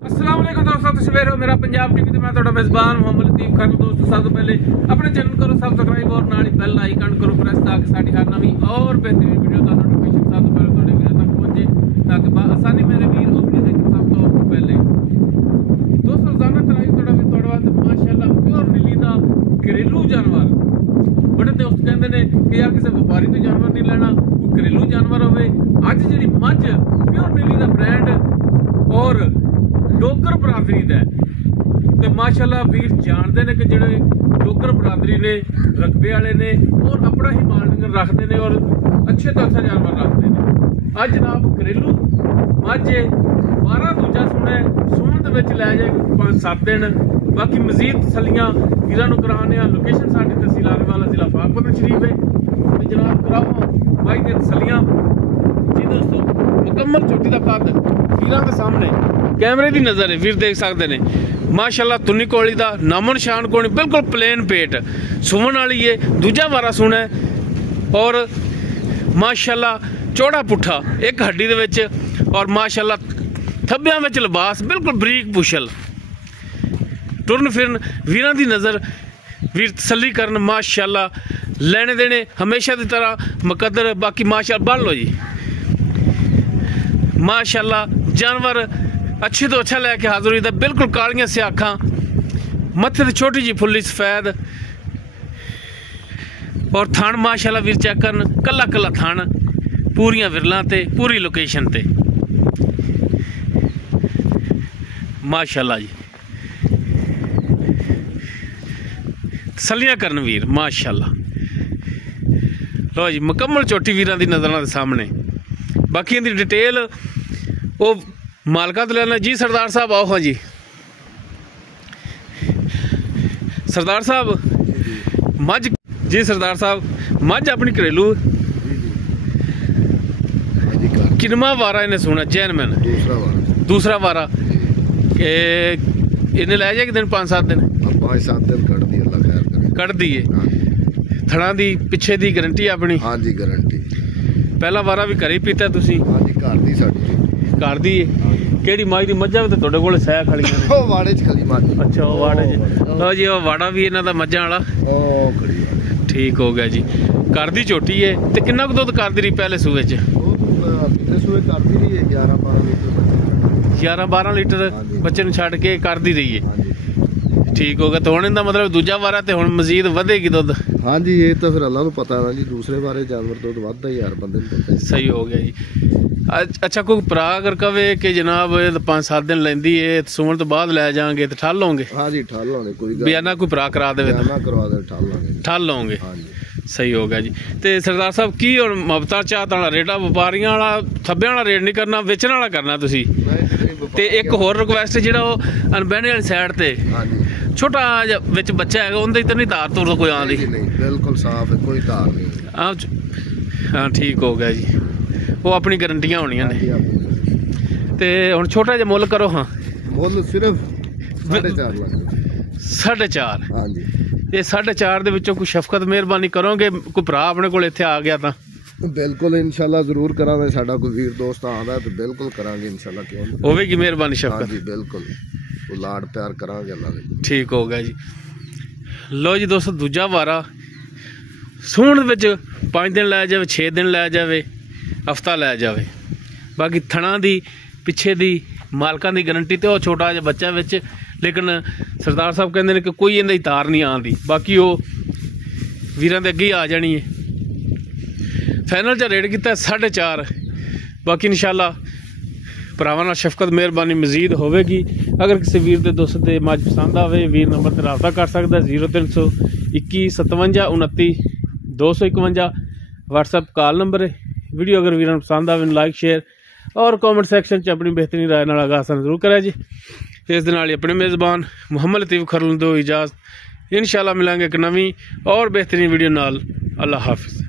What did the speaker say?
अस्सलाम वालेकुम दोस्तों, तुसीं वेख रहे हो मेरा पंजाब टीवी ते मैं तुहाडा मेज़बान मोहम्मद लतीफ खान। दोस्तों सब तो पहले अपने चैनल करो सब्सक्राइब और नाल ही बेल आइकन करो प्रेस ताकि साडी हर नवी और बेहतरीन वीडियो का नोटिफिकेशन सब तो पहले तुहाडे वीर तक पहुंचे, ताकि आसानी मेरे वीर उस वीडियो देख सब तो पहले। दोस्तों रोजाना तलाई तुहाडा वीर तुहाडे वास्ते माशाअल्लाह प्योर नीली दा घरेलू जानवर। बड़े दोस्त कहंदे ने कि यार किसी व्यापारी तो जानवर नहीं लेना, कोई घरेलू जानवर होवे। अज जिहड़ी मझ प्योर नीली दा ब्रांड और डोगर बरादरी का तो माशाअल्लाह वीर जानते हैं कि जोड़े डोगर बरादरी ने रकबे वाले ने और अपना ही मान रखते हैं और अच्छे तो अच्छा जानवर रखते हैं। अज जनाब घरेलू मझ 12 दूजा सुने सून लै जाए 5-7 दिन। बाकी मजीद तसलियां वीरां नूं कराने। लोकेशन साडी तहसील आनेवाला जिला पाकपतन शरीफ है। तो जनाब कराओ भाई दी तसलियां जी। दोस्तों मुकम्मल चोटी का कद वीरां दे सामने कैमरे की नज़र है, वीर देख सकते हैं। माशाअल्लाह तुन्नी कोली का नामो निशान कोई बिल्कुल प्लेन पेट सुमन वाली है। दूजा वारा सुना है और माशाअल्लाह चौड़ा पुट्ठा एक हड्डी दे विच और माशाअल्लाह थब्बियां विच लिबास बिल्कुल बरीक पुछल। टुरन फिरन वीरां दी नज़र वीर तसल्ली करन। माशाअल्लाह लेने देने हमेशा की तरह मुकद्दर। बाकी माशाअल्लाह बन लो जी, माशाअल्लाह जानवर अच्छे तो अच्छा लैके हाजिर हुई। बिल्कुल कालियां स्याखां, मत्थे ते छोटी जी फुल्ली सफेद और थान माशाअल्लाह वीर चेक करन, कला कला थान पूरियां विरलां ते पूरी लोकेशन ते माशाअल्लाह जी। तसल्लियां करन वीर माशाअल्लाह। लो जी मुकम्मल चोटी वीरां दी नज़रां दे सामने। बाकी इहदी डिटेल वो मालका तो लेना जी। सरदार साहब आओ। हाँ जी सरदार साहब मझ जी। सरदार साहब मझ अपनी घरेलू किनवा वारा इन्हें सुना चैनमैन दूसरा वारा इन्हें लै जाए कि दिन 5-7 दिन 5-7 दिन कट दी है। थड़ा दी पिछे दी गारंटी अपनी? हाँ जी गारंटी। पहला वारा भी घर ही पीता तुसी? हाँ जी घर दी साडी घर दी है। केड़ी माई दी मज्जां ते तुहाडे कोल सह खड़ियां ने? ओ वाड़े च खली मझ। अच्छा ओ वाड़े च। लो जी ओ वाड़ा भी इन्हां दा मज्जां वाला ओ खड़ी। ठीक हो गया जी। घर दी झोटी है ते किन्ना कुछ दुध करदी रही पहले सूए च? पिछले सूए करदी रही है 11-12 लीटर। 11-12 लीटर बच्चे नूं छड्ड के करदी रही है। ठीक हो गया। तो हुण इहदा मतलब दूजा वारा ते हुण मजीद वधेगी दुध? हाँ जी ये तो फिर अल्लाह नूं पता है ना जी, दूसरे बारे जानवर दुध वधदा ही हर बंदे नूं पता है। सही हो गया जी। अच्छा कोई भरा अगर कवे कि जनाब 5-7 दिन लैंदी है सूण तो बाद लै जाएंगे तो ठल होंगे? हाँ जी ठल होने कोई बयाना कोई भरा करा दे करवा दे ठल होंगे। हाँ जी सही हो गया जी। तो सरदार साहब की हुण मुहब्बतां चाहत वाला रेटा व्यापारियां वाला थब्बे वाला रेट नहीं करना, वेचण वाला करना तुसी? ते एक होर रिक्वेस्ट जिहड़ा वो अनबहने वाली साइड ते छोटा विच बच्चा है उनदी तो नहीं तार तूर कोई आंदी? बिल्कुल साफ है, कोई तार नहीं। हाँ ठीक हो गया जी। वो अपनी गारंटियां होनियां ने। ते हुण छोटा जिहा मुੱਲ करो। हाँ मुੱਲ सिर्फ 4.5 लाख। 4.5? हाँ जी। ये 4.5 दे विचों कोई शफकत मेहरबानी करोगे? कोई भरा अपने कोल इत्थे आ गया तां? बिल्कुल इंशाल्लाह जरूर करांगे। साडा कोई वीर दोस्त आंदा तो बिल्कुल करांगे इंशाल्लाह। क्यों होवेगी मेहरबानी शफकत? हाँ जी बिल्कुल लाड प्यार करांगे अल्लाह दे। ठीक हो गया जी। लो जी दोस्तों दूजा वारा सूण विच 5 दिन लै जावे, 6 दिन लै जावे, हफ्ता लै जावे। बाकी थणा दी पिछे दी मालकां दी गारंटी ते छोटा जिहा बच्चा विच। लेकिन सरदार साहब कहंदे ने कि कोई इहदी तार नहीं आंदी। बाकी वो वीरां दे अगे ही आ जानी है। फाइनल च रेट कीता 4.5। बाकी इंशाल्लाह भरावां नाल शफकत मेहरबानी मजीद होवेगी। अगर किसी वीर के दोस्त के मझ पसंद आवे वीर नंबर पर रब्ता कर सकता है 0321 57 29 251 व्हाट्सएप कॉल नंबर है। वीडियो अगर वीर पसंद आवे लाइक शेयर और कॉमेंट सैक्शन अपनी बेहतरीन राय नाल आगाह जरूर करें जी। इस दे नाल ही अपने मेज़बान मोहम्मद लतीफ खरल दो इजाज़त। इंशाल्लाह मिलांगे एक नवी और बेहतरीन वीडियो नाल। अल्लाह हाफिज़।